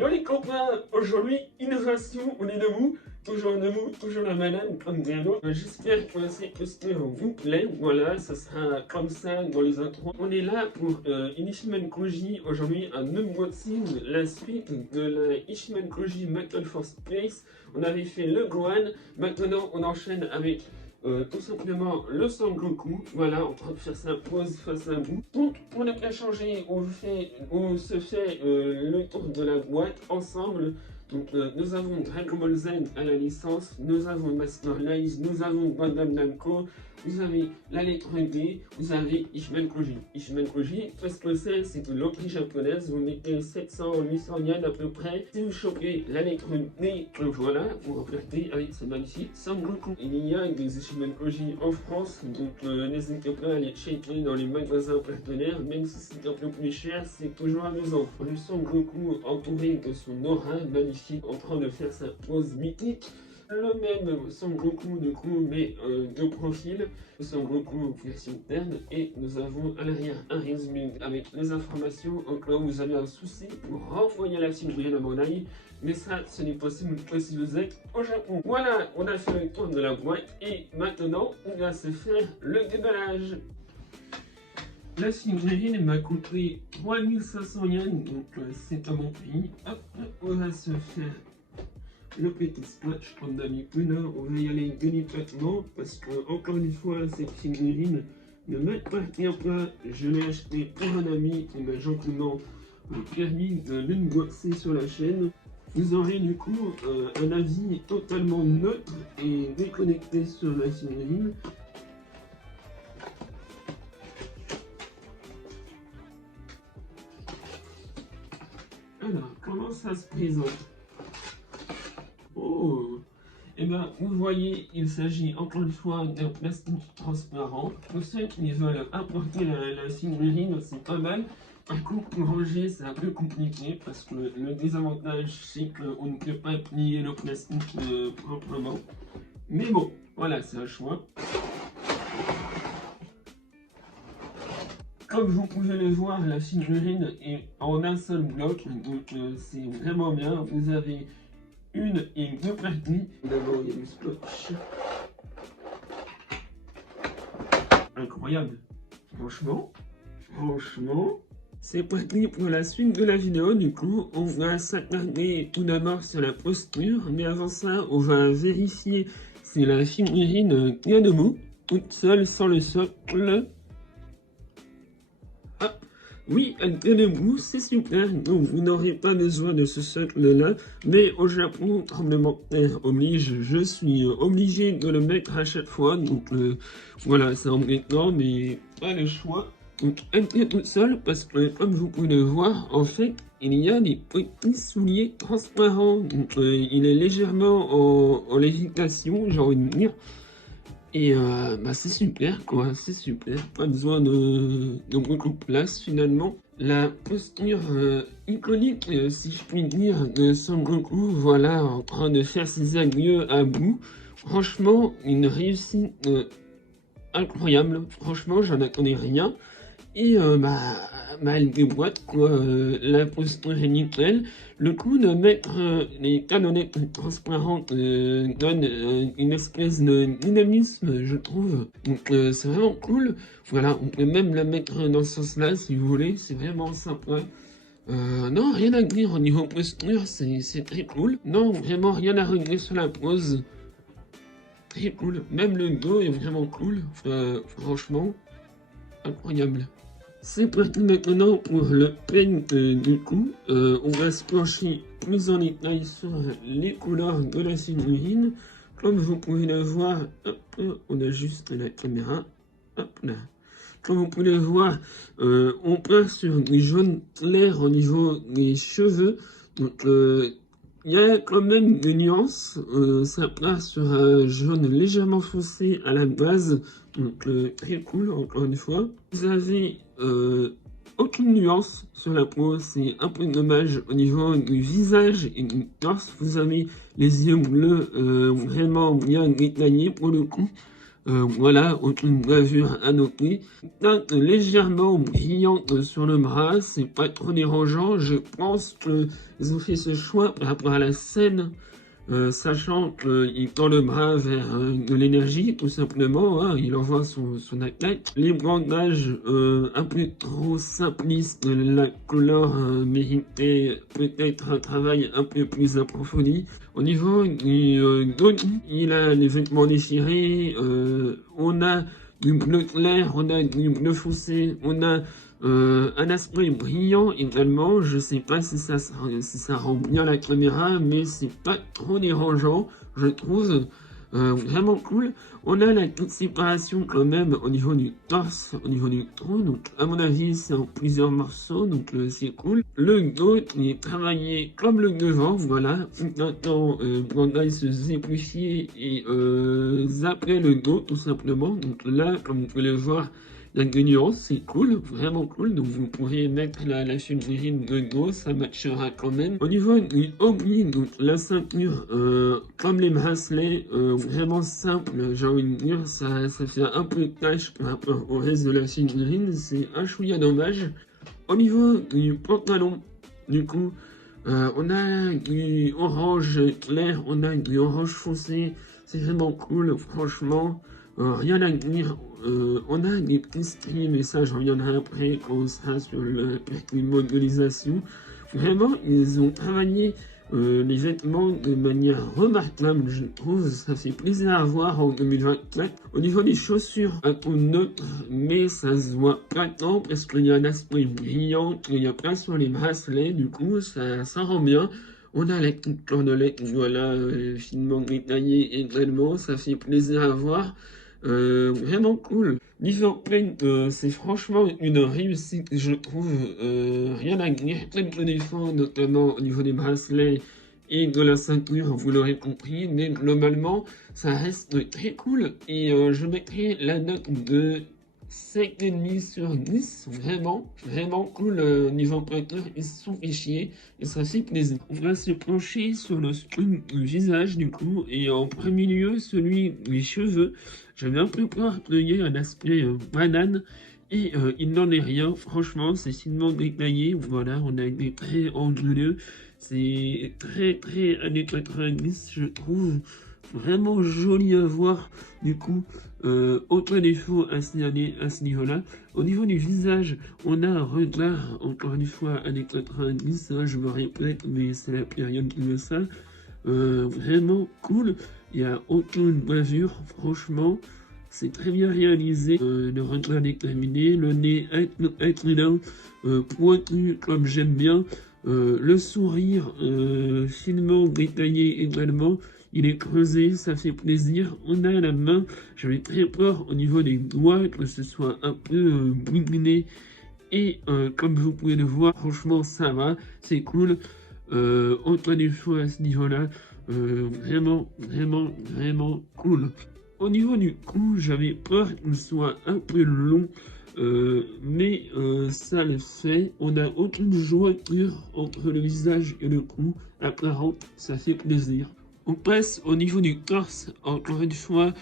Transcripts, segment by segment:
Yo les copains, aujourd'hui, innovation, on est debout, toujours la banane comme bien d'autres. J'espère que ces posters vous plaît, voilà, ça sera comme ça dans les intros. On est là pour Ishiman Koji, aujourd'hui un unboxing, la suite de la Ishiman Koji Battle for Space. On avait fait le Gohan, maintenant on enchaîne avec tout simplement le Sangoku, voilà, en train de faire sa pause face à vous. Donc, pour ne pas changer, on se fait le tour de la boîte ensemble. Donc, nous avons Dragon Ball Z à la licence, nous avons Master Lies, nous avons Bandai Namco, vous avez la lettre D, vous avez Ishiman Koji. Ishiman Koji, qu'est-ce que c'est de l'opie japonaise, vous mettez 700-800 yens à peu près. Si vous chopez la lettre D, voilà, vous repartez avec ce magnifique Sangoku. Il y a des Ishiman Koji en France, donc n'hésitez pas à les checker dans les magasins partenaires, même si c'est un peu plus cher, c'est toujours amusant. Le Sangoku entouré de son aura magnifique, en train de faire sa pose mythique. Le même Sangoku du coup, mais de profil, Sangoku version terne, et nous avons à l'arrière un résumé avec les informations au cas où vous avez un souci pour renvoyer la figurine à Monai, mais ça ce n'est possible que si vous êtes au Japon. Voilà, on a fait le tour de la boîte et maintenant on va se faire le déballage. La figurine m'a coûté 3500 yens, donc c'est à mon prix. Hop, on va se faire le petit scratch comme d'habitude. On va y aller délicatement parce que, encore une fois, cette figurine ne m'appartient pas. Je l'ai acheté pour un ami qui m'a gentiment permis de l'unboxer sur la chaîne. Vous aurez du coup un avis totalement neutre et déconnecté sur la figurine. Alors, comment ça se présente? Oh, et bien, vous voyez, il s'agit encore une fois d'un plastique transparent. Pour ceux qui veulent apporter la figurine, c'est pas mal. Par contre, pour ranger, c'est un peu compliqué parce que le désavantage, c'est qu'on ne peut pas plier le plastique proprement. Mais bon, voilà, c'est un choix. Comme vous pouvez le voir, la figurine est en un seul bloc, donc c'est vraiment bien. Vous avez une et deux parties. D'abord, il y a du scotch. Incroyable. Franchement, c'est parti pour la suite de la vidéo. Du coup, on va s'attarder tout d'abord sur la posture. Mais avant ça, on va vérifier si la figurine tient debout, toute seule, sans le socle. Oui, elle tient debout, c'est super, donc vous n'aurez pas besoin de ce socle-là, mais au Japon, tremblement de terre oblige, je suis obligé de le mettre à chaque fois, donc voilà, c'est embêtant, mais pas le choix. Donc elle tient toute seule, parce que comme vous pouvez le voir, en fait, il y a des petits souliers transparents, donc il est légèrement en lévitation, j'ai envie de dire. Et bah c'est super quoi, c'est super, pas besoin de beaucoup de place finalement. La posture iconique, si je puis dire, de Sangoku, voilà, en train de faire ses adieux à bout. Franchement, une réussite incroyable, franchement j'en attendais rien. Et elle déboîte quoi, la posture est nickel. Le coup de mettre les canonnettes transparentes donne une espèce de dynamisme, je trouve. Donc c'est vraiment cool. Voilà, on peut même la mettre dans ce sens-là si vous voulez, c'est vraiment sympa. Non, rien à dire au niveau posture, c'est très cool. Non, vraiment rien à regretter sur la pose. Très cool. Même le dos est vraiment cool. Franchement, incroyable. C'est parti maintenant pour le paint du coup. On va se pencher plus en détail sur les couleurs de la figurine. Comme vous pouvez le voir, hop, on ajuste la caméra. Hop là. Comme vous pouvez le voir, on part sur du jaune clair au niveau des cheveux. Donc il y a quand même des nuances, ça part sur un jaune légèrement foncé à la base, donc très cool encore une fois. Vous avez aucune nuance sur la peau, c'est un peu dommage au niveau du visage et du torse. Vous avez les yeux bleus vraiment bien détaillés pour le coup. Voilà, aucune bavure à noter. Teinte légèrement brillante sur le bras, c'est pas trop dérangeant. Je pense qu'ils ont fait ce choix par rapport à la scène, sachant qu'il tend le bras vers de l'énergie, tout simplement. Hein, il envoie son attaque. Les bandages un peu trop simplistes, la couleur méritait peut-être un travail un peu plus approfondi. Au niveau du dos, il a les vêtements déchirés, on a du bleu clair, on a du bleu foncé, on a un aspect brillant également. Je sais pas si ça rend bien la caméra, mais c'est pas trop dérangeant, je trouve. Vraiment cool. On a la toute séparation quand même au niveau du torse, au niveau du tronc. Donc à mon avis c'est en plusieurs morceaux, donc c'est cool. Le dos il est travaillé comme le devant, voilà. Maintenant Bandai se simplifier et zapper le dos tout simplement. Donc là comme vous pouvez le voir, il y a des nuances, c'est cool, vraiment cool. Donc vous pourriez mettre la figurine de dos, ça matchera quand même. Au niveau du oubli, donc la ceinture, comme les bracelets, vraiment simple, j'ai envie de dire, ça fait un peu cash par rapport au reste de la figurine, c'est un chouïa dommage. Au niveau du pantalon, du coup, on a du orange clair, on a du orange foncé, c'est vraiment cool, franchement. Rien à dire, on a des petits stries, mais ça j'en reviendrai après quand on sera sur la modélisation. Vraiment, ils ont travaillé les vêtements de manière remarquable, je trouve. Ça fait plaisir à voir en 2024. Au niveau des chaussures, un peu neutre, mais ça se voit pas tant parce qu'il y a un aspect brillant, il n'y a pas sur les bracelets, du coup ça rend bien. On a la petite cordelette, voilà, finement détaillée également, ça fait plaisir à voir. Vraiment cool. L'Iver Paint, c'est franchement une réussite, je trouve. Rien à dire. Quelques défauts, notamment au niveau des bracelets et de la ceinture, vous l'aurez compris. Mais globalement, ça reste très cool. Et je mettrai la note de 5,5 sur 10, vraiment cool. Niveau peinture, ils se sont fait chier et ça fait plaisir. On va se pencher sur le screen du visage du coup, et en premier lieu, celui des cheveux. J'avais un peu peur qu'il y ait un aspect banane, et il n'en est rien. Franchement, c'est finement détaillé. Voilà, on a des traits anguleux. C'est très années 90, je trouve. Vraiment joli à voir, du coup. Aucun défaut à ce niveau-là. Au niveau du visage, on a un regard, encore une fois, années 90, hein, je me répète, mais c'est la période qui veut ça. Vraiment cool, il n'y a aucune bavure, franchement, c'est très bien réalisé. Le regard déterminé, le nez incliné, pointu comme j'aime bien. Le sourire, finement détaillé également. Il est creusé, ça fait plaisir. On a la main, j'avais très peur au niveau des doigts que ce soit un peu bouliné. Et comme vous pouvez le voir, franchement ça va, c'est cool. Aucun défaut à ce niveau-là. Vraiment cool. Au niveau du cou, j'avais peur qu'il soit un peu long. Mais ça le fait. On a aucune jointure entre le visage et le cou apparente, ça fait plaisir. On passe au niveau du torse, encore une fois,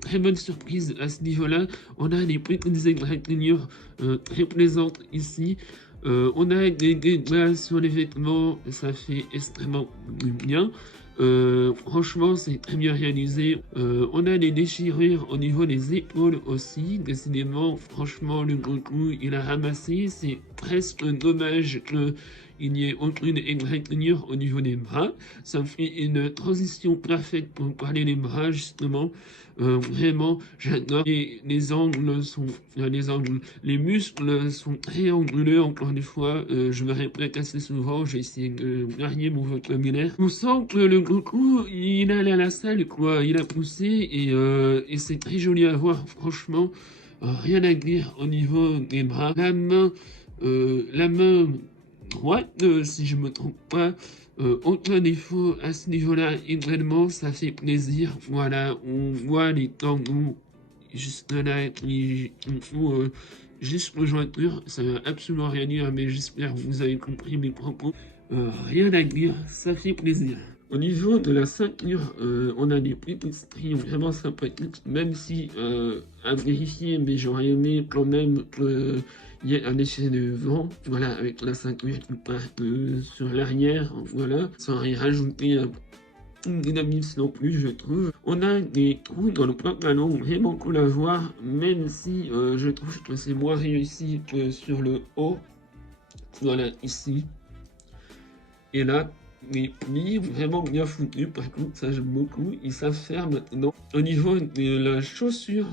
très bonne surprise à ce niveau-là. On a des petites égratignures très plaisantes ici. On a des dégâts sur les vêtements, ça fait extrêmement bien. Franchement, c'est très bien réalisé. On a des déchirures au niveau des épaules aussi. Décidément, franchement, le gros coup, il a ramassé. C'est presque dommage qu'il n'y ait aucune égratignure au niveau des bras. Ça fait une transition parfaite pour parler des bras, justement. Vraiment, j'adore. Les angles sont... les muscles sont très anguleux, encore une fois. Je me répète assez souvent, j'ai essayé de varier mon vocabulaire. On sent que le Goku, il est allé à la salle, quoi. Il a poussé et c'est très joli à voir, franchement. Rien à dire au niveau des bras. La main droite, si je me trompe pas. Aucun défaut à ce niveau-là également, ça fait plaisir. Voilà, on voit les tendons juste là qui font juste jointure. Ça ne veut absolument rien dire, mais j'espère que vous avez compris mes propos. Rien à dire, ça fait plaisir. Au niveau de la ceinture, on a des petites stries vraiment sympathiques, même si à vérifier, mais j'aurais aimé quand même qu'il y ait un effet de vent, voilà, avec la ceinture qui part sur l'arrière, voilà, ça aurait rajouté un dynamisme non plus, je trouve. On a des trous dans le pantalon vraiment cool à voir, même si je trouve que c'est moins réussi que sur le haut, voilà, ici. Et là, les plis vraiment bien foutus, par contre, ça j'aime beaucoup. Ils savent faire maintenant. Au niveau de la chaussure,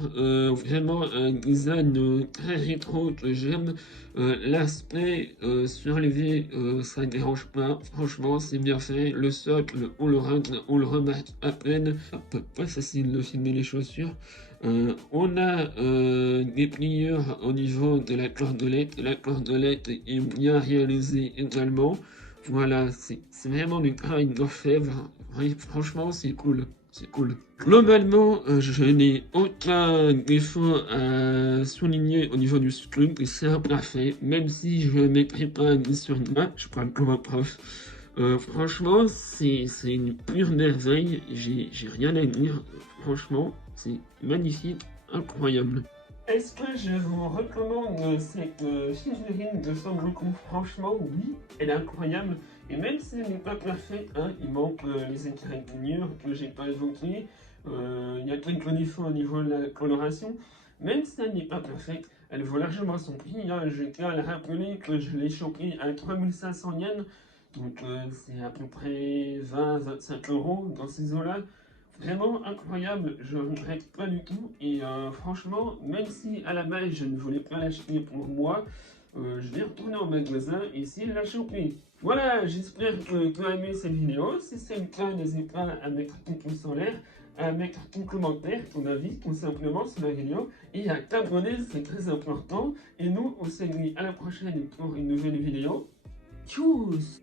vraiment un design très rétro que j'aime. L'aspect surlevé, ça ne dérange pas. Franchement, c'est bien fait. Le socle, on le remarque à peine. Pas facile de filmer les chaussures. On a des pliures au niveau de la cordelette. La cordelette est bien réalisée également. Voilà, c'est vraiment du travail d'orfèvre. Oui, franchement, c'est cool. C'est cool. Globalement, je n'ai aucun défaut à souligner au niveau du script et c'est imparfait. Même si je ne mettrai pas un 10 sur 20, je parle comme un prof. Franchement, c'est une pure merveille. J'ai rien à dire. Franchement, c'est magnifique, incroyable. Est-ce que je vous recommande cette figurine de Son Goku? Franchement, oui, elle est incroyable. Et même si elle n'est pas parfaite, hein, il manque les écritures que j'ai pas évoquées. Il y a quelques défauts au niveau de la coloration. Même si elle n'est pas parfaite, elle vaut largement son prix. Hein. Je tiens à le rappeler que je l'ai chopé à 3500 yens. Donc c'est à peu près 20-25 euros dans ces eaux-là. Vraiment incroyable, je ne regrette pas du tout. Et franchement, même si à la base je ne voulais pas l'acheter pour moi, je vais retourner au magasin et essayer de la choper. Voilà, j'espère que tu as aimé cette vidéo. Si c'est le cas, n'hésite pas à mettre ton pouce en l'air, à mettre ton commentaire, ton avis, tout simplement sur la vidéo, et à t'abonner, c'est très important. Et nous, on se dit à la prochaine pour une nouvelle vidéo. Tchuss!